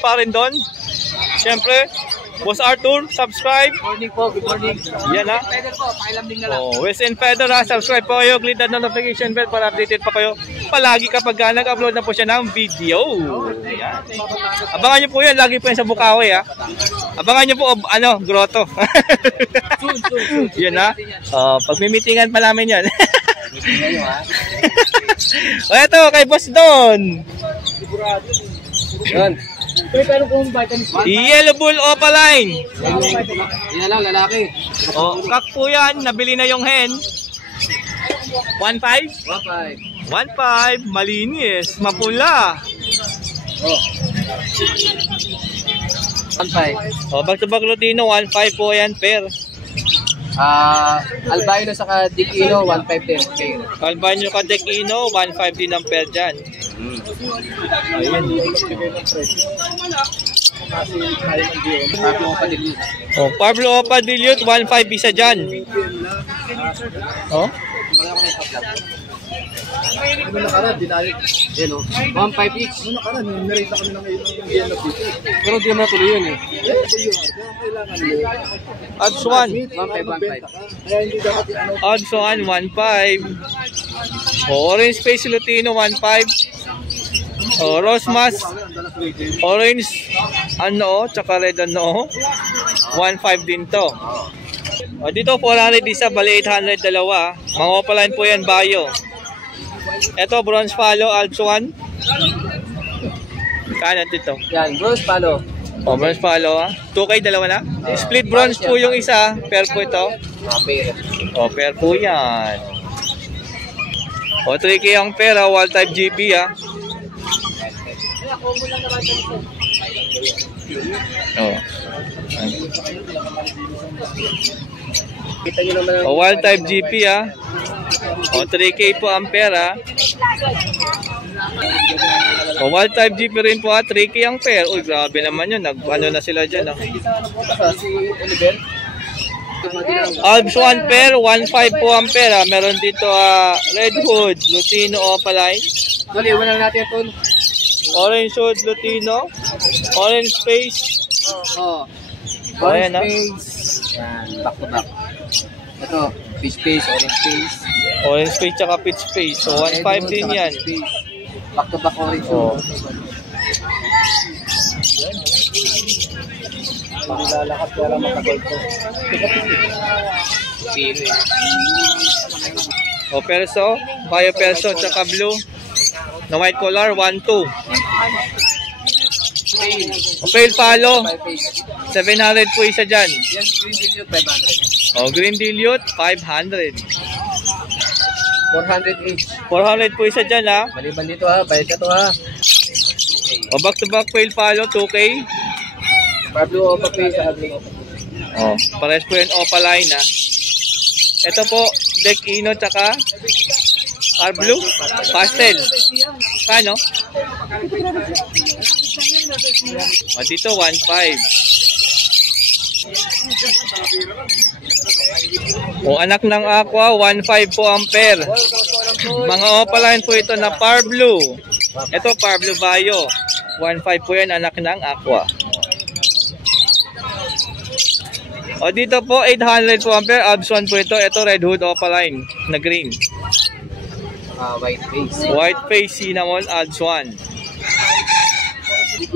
pa rin doon. Siyempre, Boss Arthur, subscribe. Good morning po, good morning. Yan ha. Feather po, pakilamding na lang. Oh, West and Feather ha. Subscribe po kayo. Click that notification bell para updated pa kayo. Palagi kapag nag-upload na po siya ng video. Ayan. Abangan nyo po yan. Lagi po yan sa Bukawi ha. Abangan nyo po, grotto. Yan ha. Pagmimitingan pa namin yan. O eto, kay Boss Don. Yan. Yellow Bull Opaline. Yan lang, lalaki. O, kak po yan. Nabili na yung hen. 1.5? 1.5. 1.5. Malinis. Mapula. Oh. 1.5. O, back to back Lutino. 1.5 po yan per. Albino saka Dicino, 1.5 din. Okay. Albino Cadecino, 1.5 din ang per dyan. Ayun. O, Pablo Opadilute, 1.5 isa dyan. O? Ano nakaraan, dinali. Yan o. 1.5 each. Ano nakaraan, narita kami ng ngayon ng dito. Pero di naman natuloy yun eh. Odds 1. 1.5. Odds 1, 1.5. O, Orange Space Lutino, 1.5. O, Rosmas. Orange, tsaka red 1.5 din to. O, dito 400 isa, bali 800 dalawa. Mga opaline po yan, bayo. Ito, bronze follow, Alps 1. Kano dito? Yan, bronze palo. O, bronze follow ha. 2K dalawa na. Split bronze po yung isa. Pair po ito. Pair. O, pair po yan. O, 3K ang pair ha. Wall type GP ha. O. Kita nyo naman ang... O, wall type GP ha. O, 3K po ang pair ha. O, wall type GP rin po ha. 3K ang pair. Uy, grabe naman yun. Nag-ano na sila dyan ha. Si Oliver. Alps 1 pair, 1.5 po ang pair ha. Meron dito Red Hood, Lutino Opaline. Dali, iwan lang natin ito. Orange Hood, Lutino. Orange Space. Oh. Ayan, Orange Space. Yan, back to back. Ito, Peach Space, Orange Space. Orange Space tsaka Peach Space. So 1.5 din yan. Back to back orange. Oh. Lalakad para matagal ko. O perso, bio perso tsaka blue. Na white collar, 1.2. O pale palo, 700 po isa dyan. Yan, green dilute, 500. O green dilute, 500. 400 each. 400 po isa dyan ha. Maliban dito ha, bayad ka to ha. O back to back pale palo, 2K. Pablo Opa Pay sa Blue. O, pares po yung Opaline ha. Ito po, Decino tsaka Blue, pastel. Kano? O dito 1.5. O anak ng Aqua, 1.5 po ang pair. Mga Opaline po ito na Par Blue. Ito Par Blue Bayo. 1.5 po yan, anak ng Aqua. O dito po 800 po ang pair. Abs 1 po ito. Ito Red Hood Opaline na green. White face. White face cinnamon Abs 1.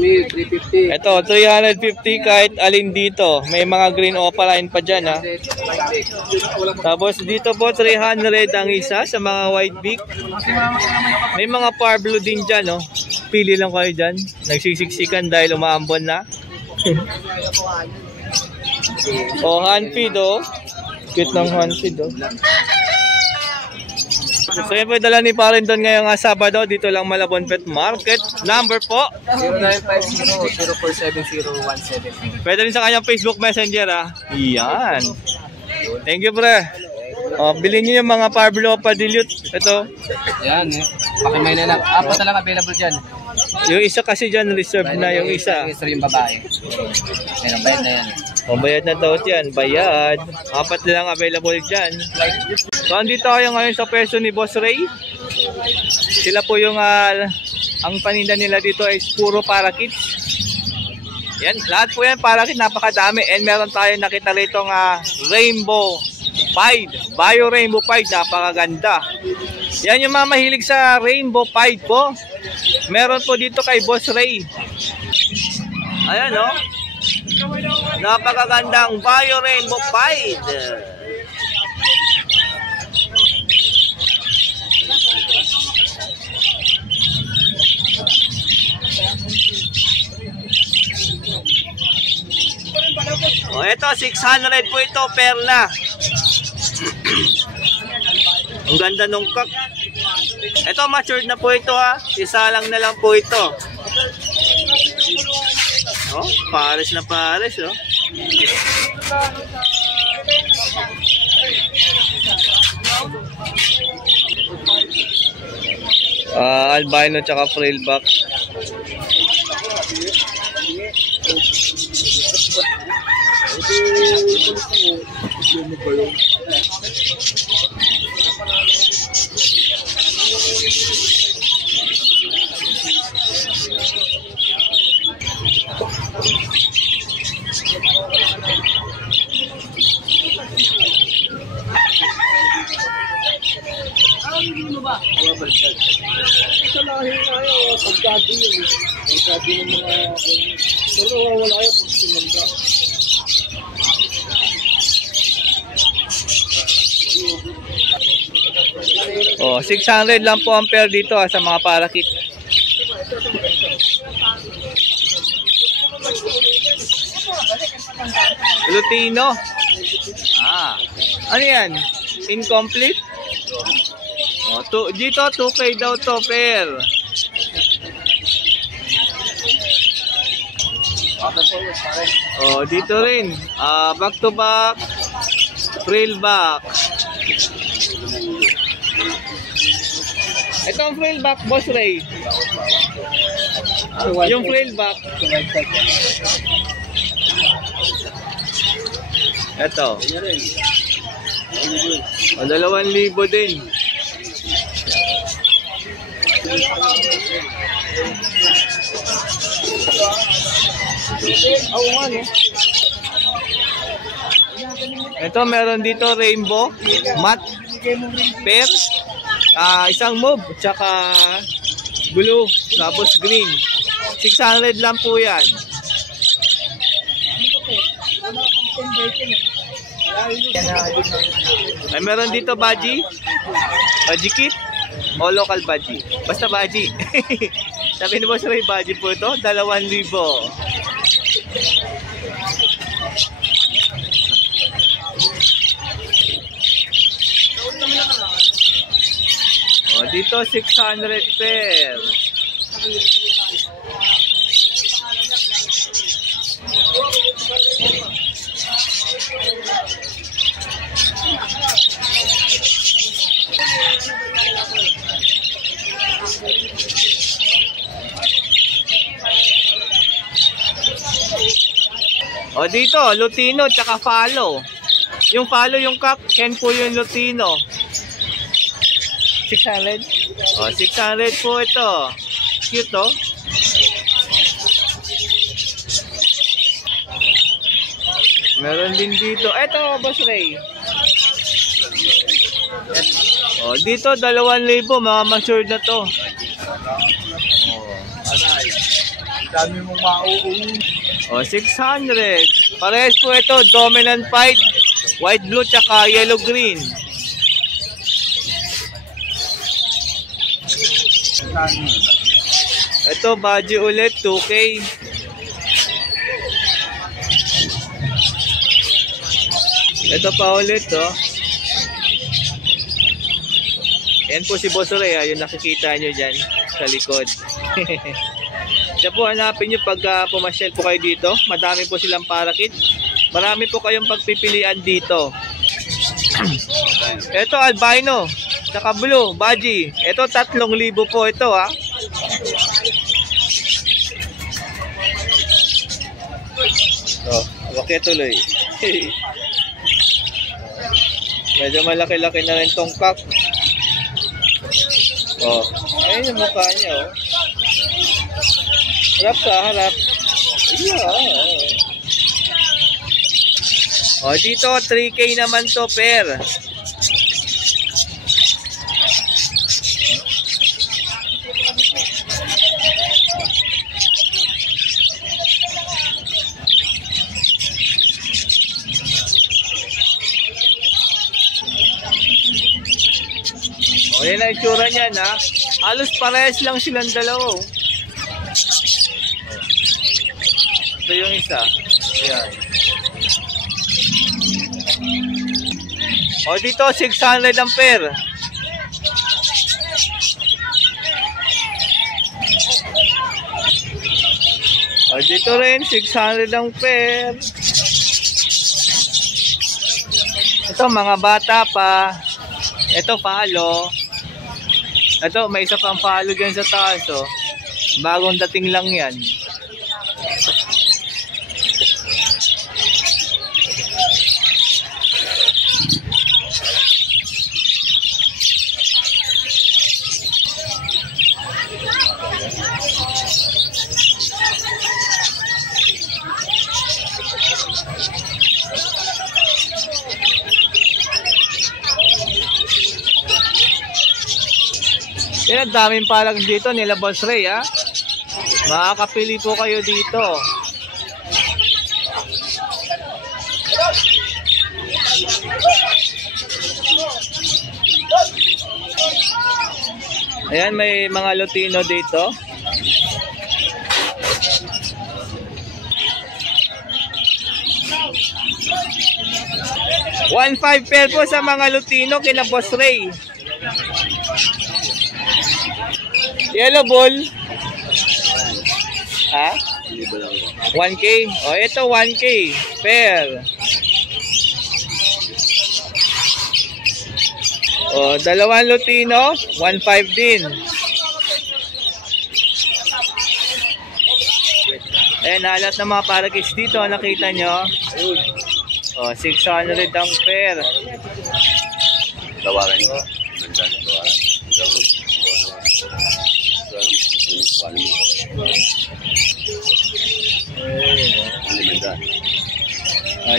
350. Ito 350 kahit alin dito. May mga green Opaline pa dyan ha. Tapos dito po 300 ang isa sa mga white beak. May mga Par Blue din dyan no. Pili lang kayo dyan. Nagsisiksikan dahil umaambon na. O, handfeed o. Cute ng handfeed o. So, yun po dala ni Parindon ngayong Sabado. Dito lang Malabon Pet Market. Number po? 0950-0470-170. Pwede rin sa kanyang Facebook Messenger ha. Yan. Thank you pre. O, bilhin nyo yung mga Pablo Opadilute. Ito. Yan eh. Pakimay na lang. Apat na lang available dyan. Yung isa kasi dyan reserve na yung isa. Yung babae. Yan, bayad na yan. O, bayad na daw yan. Bayad. Apat na lang available dyan. So, andito tayo ngayon sa pwesto ni Boss Ray. Sila po yung ang paninda nila dito ay puro para kids. Yan, lahat po yan para napakadami. And meron tayo nakita rito nga Rainbow Pied. Bio Rainbow Pied, napakaganda. Yan yung mga mahilig sa Rainbow Pied po. Meron po dito kay Boss Ray. Ayan o. Napakagandang Bio Rainbow Pied. O ito, 600 po ito, perla. Ang ganda nung cock. Ito, matured na po ito ha. Isa lang na lang po ito. Oh, pares na pares oh. Albino tsaka frillback. Sa lahi nga yun, pagkado yun. Pagkado ng mga... Pero wala yun pag sinanda. Oh, 600 lang po ang pair dito sa mga parakit. Lutino. Ano yan? Incomplete? Oh, dito 2K daw to pair. Oh, dito rin. Back to back. Frill back. Ito ang frill back, Boss Ray. Yung frill back. Ito. O, 2,000 din. Ito meron dito rainbow matte pair, isang move tsaka blue tapos green. 600 lang po yan. Ay, meron dito baji kit o local baji, basta baji. Sabi ni Boss Ray, baji po ito, 2,000. O, dito 600 pair. O dito, Lutino tsaka follow. Yung follow yung cock, hen po yung Lutino. 600? O, 600 po ito. Cute oh. Meron din dito. Eto, Boss Ray. O, dito 2,000, mga matured na to. O, anay. Ang dami mong mauuwi. O, 600. Parehas po ito, dominant pied, white blue tsaka yellow green. Ito, baji ulit, 2K. Ito pa ulit, oh. Yan po si Boss Ray, yung nakikita nyo dyan sa likod. Diyan po hanapin nyo pag pumasyal po kayo dito. Madami po silang parakit. Marami po kayong pagpipilian dito. Ito albino, saka blue, baji. Ito 3,000 po ito ha. Oh, okay tuloy. Medyo malaki-laki na rin tong cock. Oh, ayun yung mukha niya oh. Harap sa harap. O, dito, 3K naman to per. O, yan ang itsura niyan, ha. Halos parehas lang silang dalawa. Ito yung isa. Ayan. O, dito, 600 ang pair. O, dito rin, 600 ang pair. Ito, mga bata pa. Ito, palo. Ito, may isa pang palo dyan sa taas, oh. Bagong dating lang yan. Yan, ang daming palag dito nila Boss Ray, ha. Makakapili po kayo dito. Ayan, may mga Lutino dito. $1.5 pair po sa mga Lutino kina Boss Ray. Yellow ball. Ha? 1K? O, ito 1K pair. O, dalawang Lutino, 1.5 din. Ayan, halat ng mga parakeets dito, nakita nyo. O, 600 ang pair. Tawaran nyo.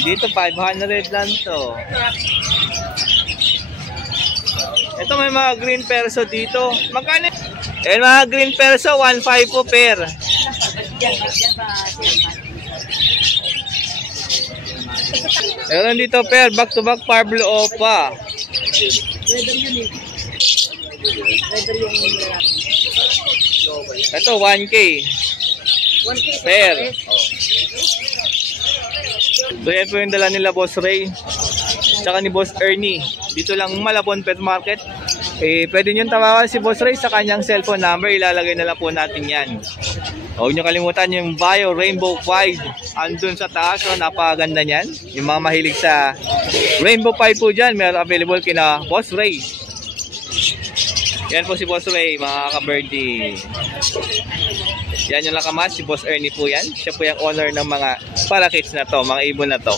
Dito 500 lang to. Ito may mga green perso dito. Magkano? Eh, mga green perso 1.5 po pair. Meron dito pair back to back Pablo Opa. Ito 1K. 1K pair. So yan po yung dala nila Boss Ray tsaka ni Boss Ernie. Dito lang Malabon Pet Market. Eh, pwede nyo tawagan si Boss Ray sa kanyang cellphone number. Ilalagay na lang po natin yan. Huwag nyo kalimutan yung bio Rainbow Pied. Andun sa taas. So, napakaganda nyan. Yung mga mahilig sa Rainbow Pied po dyan, meron available kina Boss Ray. Yan po si Boss Ray, mga ka-birdie. Yan yung lakamas, si Boss Ernie po yan. Siya po yung owner ng mga parakeets na to, mga ibon na to.